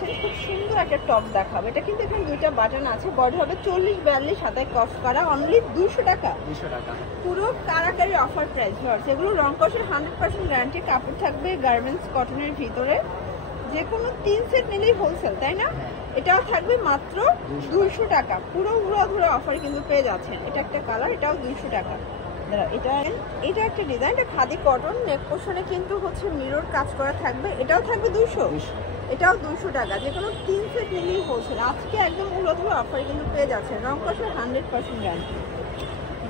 খুব সুন্দর একটা টপ দেখাবো। এটা কিন্তু এখানে দুইটা বাটন আছে, বডি হবে 40-42, হাতায় কফ করা, অনলি 200 টাকা। 200 টাকা পুরো কারাকারি অফার প্রাইস। এগুলো রং কষের 100% গ্যারান্টি, কাপড় থাকবে গার্মেন্টস কটনের ভিতরে। যে কোনো 3 সেট নিলেই হোলসেল, তাই না? এটাও থাকবে মাত্র 200 টাকা। পুরো উড়াধুরা অফার কিন্তু পেয়ে যাচ্ছেন। এটা একটা কালার, এটাও 200 টাকা। এটা একটা ডিজাইন, এটা খাদি কটন, নেক পোর্শনে কিন্তু হচ্ছে মিরর কাজ করা থাকবে, এটাও থাকবে 200। এটাও 200 টাকা। যে কোনো 3 সেট নিলেই হোলসেল। আজকে একদম উড়াধুরা অফারে কিন্তু পেয়ে যাচ্ছেন, রং কষের 100% গ্যারান্টি।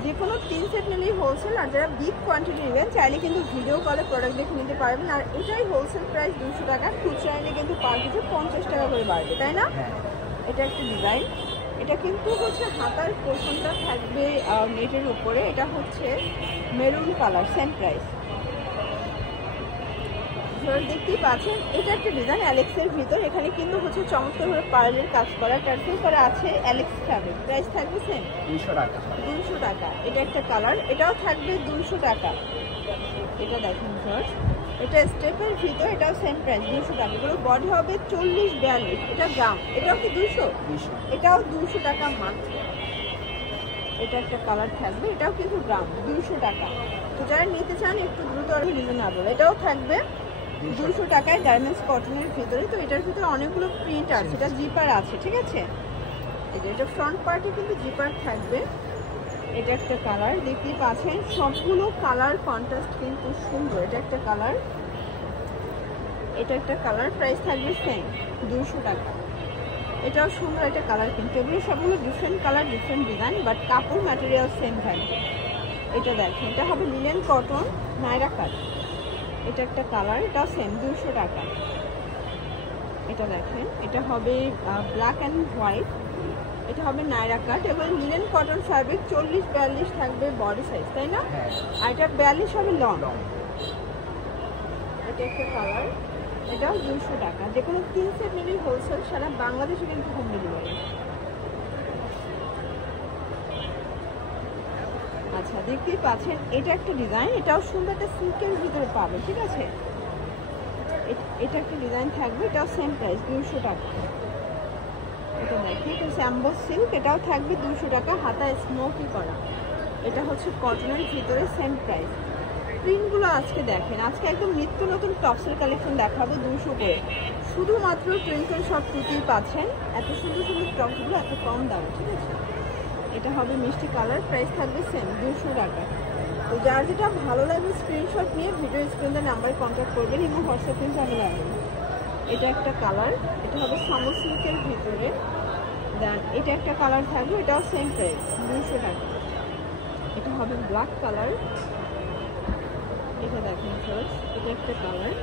যে কোনো 3 সেট নিলেই হোলসেল। আর যারা বিগ কোয়ান্টিটি নেবেন চাইলে কিন্তু ভিডিও কলে প্রোডাক্ট দেখে নিতে পারবেন। আর এটাই হোলসেল প্রাইস 200 টাকা, খুচরা নিলে কিন্তু পার পিছু 50 টাকা করে বাড়বে, তাই না? এটা একটা ডিজাইন, এটা কিন্তু হচ্ছে হাতার পোর্শনটা থাকবে নেটের উপরে। এটা হচ্ছে মেরুন কালার, সেম প্রাইস। দেখতেই পাচ্ছেন এটা একটা ডিজাইন অ্যালেক্সের ভিতর। এখানে কিন্তু হচ্ছে চমৎকারভাবে পার্লের কাজ করা, টার্সেল করা আছে, অ্যালেক্স ফ্যাব্রিক। প্রাইস থাকবে সেম 200 টাকা। 200 টাকা। এটা একটা কালার, এটাও থাকবে 200 টাকা। এটা দেখুন ফার্স্ট, এটা স্টেপের ভিতর, এটাও সেম প্রাইস 200 টাকা। এগুলো বডি হবে 40-42, এটা গ্রাম। এটাও কি 200? এটাও 200 টাকা মাত্র। এটা একটা কালার থাকবে, এটাও কিন্তু গ্রাম, 200 টাকা। তো যারা নিতে চান একটু দ্রুত আর রিজনেবল। এটাও থাকবে 200 টাকায়, গার্মেন্টস কটনের ভিতরে। তো এটার ভিতরে অনেকগুলো প্রিন্ট আছে, এটা জিপার আছে, ঠিক আছে? এটা ফ্রন্ট পার্টে কিন্তু জিপার থাকবে। এটা একটা কালার, দেখতেই পাচ্ছেন সবগুলো কালার কন্ট্রাস্ট কিন্তু সুন্দর। এটা একটা কালার, এটা একটা কালার। প্রাইস থাকবে সেম 200 টাকা। এটাও সুন্দর একটা কালার, কিন্তু এগুলো সবগুলো different colour, different design, but কাপড় ম্যাটেরিয়াল সেম থাকবে। এটা দেখেন, এটা হবে লিনেন কটন নায়রা কাট। এটা একটা কালার, এটাও সেম 200 টাকা। এটা দেখেন, এটা হবে ব্ল্যাক অ্যান্ড হোয়াইট। এটা হবে নায়রা কাট এবং লিনেন কটন ফ্যাব্রিক। 40-42 থাকবে বডি সাইজ, তাই না? আর এটা 42 হবে লং। এটা একটা কালার, এটাও 200 টাকা। যে কোনো 3 সেট নিলেই হোলসেল, সারা বাংলাদেশে কিন্তু হোম ডেলিভারি। আচ্ছা, দেখতেই পাচ্ছেন এটা একটা ডিজাইন, এটাও সুন্দর একটা সিল্কের ভিতরে পাবে, ঠিক আছে? এটা একটা ডিজাইন থাকবে, এটাও সেম প্রাইস 200 টাকা। এটা দেখি, এটা স্যাম্বো সিল্ক, এটাও থাকবে 200 টাকা, হাতায় স্মোকি করা। এটা হচ্ছে কটনের ভিতরে, সেম প্রাইস। প্রিন্টগুলো আজকে দেখেন, আজকে একদম নিত্য নতুন টপসের কালেকশন দেখাবো 200 করে। শুধুমাত্র টুইঙ্কেল সব টুতেই পাচ্ছেন এত সুন্দর সুন্দর টপসগুলো এত কম দামে, ঠিক আছে? এটা হবে মিষ্টি কালার, প্রাইস থাকবে সেম 200 টাকা। তো যার যেটা ভালো লাগবে স্ক্রিনশট নিয়ে ভিডিও স্ক্রিনে নাম্বারে কন্ট্যাক্ট করবেন এবং হোয়াটসঅ্যাপ কিন্তু অ্যাভেলেবেল। এটা একটা কালার, এটা হবে সামো সিল্কের ভিতরে। দেন এটা একটা কালার থাকবে, এটাও সেম প্রাইস 200 টাকা। এটা হবে ব্ল্যাক কালার, এটা দেখেন ফার্স্ট, এটা একটা কালার।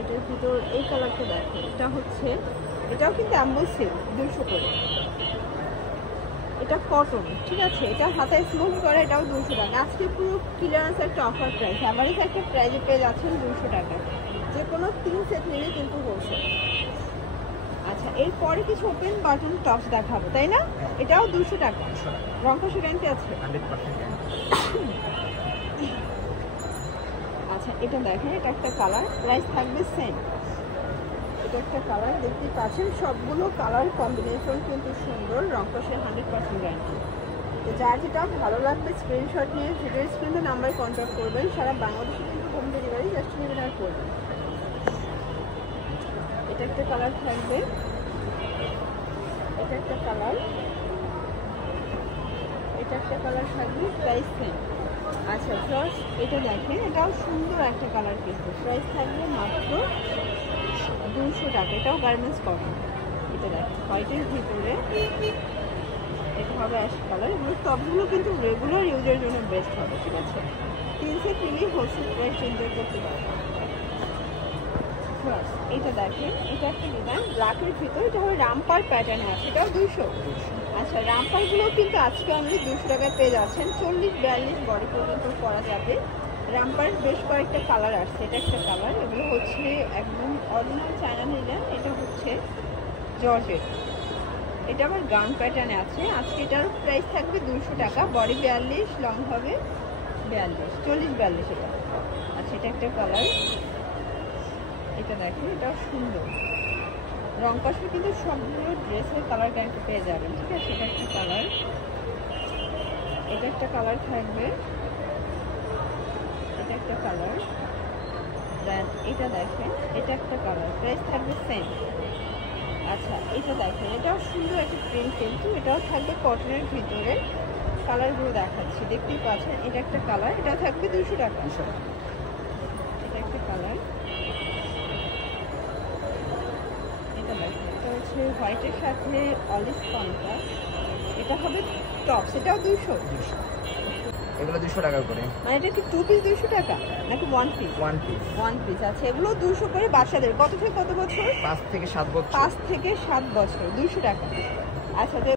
এটার ভিতর এই কালারটা দেখেন, এটা হচ্ছে, এটাও কিন্তু অ্যাম্বো সিল্ক 200 করে। এটা কটন, ঠিক আছে? এটা হাতায় স্মুথ করে, এটাও 200 টাকা। আজকে পুরো ক্লিয়ারেন্স একটা অফার প্রাইস, অ্যাভারেজ একটা প্রাইজে পেয়ে যাচ্ছেন 200 টাকা। যে কোনো 3 সেট নিলে কিন্তু হোলসেল। আচ্ছা, এরপরে কিছু ওপেন বাটন টপস দেখাবো, তাই না? এটাও 200 টাকা। রং কষের গ্যারান্টি আছে 100%। আচ্ছা, এটা দেখেন, এটা একটা কালার, প্রাইস থাকবে সেম। এটা একটা কালার, দেখতেই পাচ্ছেন সবগুলো কালার কম্বিনেশন কিন্তু সুন্দর, রং কষের 100% গ্যারান্টি। তো যার যেটা ভালো লাগবে স্ক্রিনশট নিয়ে ভিডিও স্ক্রিনে নাম্বারে কন্ট্যাক্ট করবেন। সারা বাংলাদেশে কিন্তু হোম ডেলিভারি জাস্ট নেবেন আর করবেন। এটা একটা কালার থাকবে, এটা একটা কালার, এটা একটা কালার থাকবে, প্রাইস সেম। আচ্ছা ফার্স্ট এটা দেখেন, এটাও সুন্দর একটা কালার, কিন্তু প্রাইস থাকবে মাত্র 200 টাকা। এটাও গার্মেন্টস কটন। এটা দেখেন হোয়াইটের ভিতরে, এটা হবে অ্যাশ কালার। এগুলো টপগুলো কিন্তু রেগুলার ইউজের জন্য বেস্ট হবে, ঠিক আছে? 3 সেট নিলেই হোলসেল প্রাইস এনজয় করতে পারবেন। ফার্স্ট এটা দেখেন, এটা একটা ডিজাইন ব্ল্যাকের ভিতরে, এটা হবে রামপার প্যাটার্নে আছে, এটাও 200। আচ্ছা, রামপারগুলো কিন্তু আজকে অনলি 200 টাকায় পেয়ে যাচ্ছেন। 40-42 বডি পর্যন্ত করা যাবে। রামপারের বেশ কয়েকটা কালার আসছে, এটা একটা কালার। এগুলো হচ্ছে একদম অরিজিনাল চায়না নিলেন, এটা হচ্ছে জর্জেট। এটা আবার গাউন প্যাটার্নে আছে। আজকে এটার প্রাইস থাকবে 200 টাকা। বডি 42, লং হবে 42, 40-42 এটা। আচ্ছা, এটা একটা কালার, এটা দেখেন, এটাও সুন্দর। রং কষে কিন্তু সবগুলো ড্রেসের কালার গ্যারান্টি পেয়ে যাবেন, ঠিক আছে? এটা একটা কালার, এটা একটা কালার থাকবে, এটা একটা কালার, দেন এটা দেখেন, এটা একটা কালার, প্রাইস থাকবে সেম। আচ্ছা, এটা দেখেন, এটাও সুন্দর একটা প্রিন্ট, কিন্তু এটাও থাকবে কটনের ভিতরে। কালারগুলো দেখাচ্ছি, দেখতেই পাচ্ছেন। এটা একটা কালার, এটাও থাকবে 200 টাকা। এটা একটা কালার, এটা দেখেন, এটা হচ্ছে হোয়াইটের সাথে অলিভ কন্ট্রাস্ট। এটা হবে টপ, সেটাও 200। এগুলো 200 টাকা করে। মানে এটা কি 2 পিস 200 টাকা নাকি 1 পিস? 1 পিস। 1 পিস। আচ্ছা, এগুলো 200 করে। বাচ্চাদের কত থেকে কত বছর? 5 থেকে 7 বছর। 5 থেকে 7 বছর, 200 টাকা। আচ্ছা।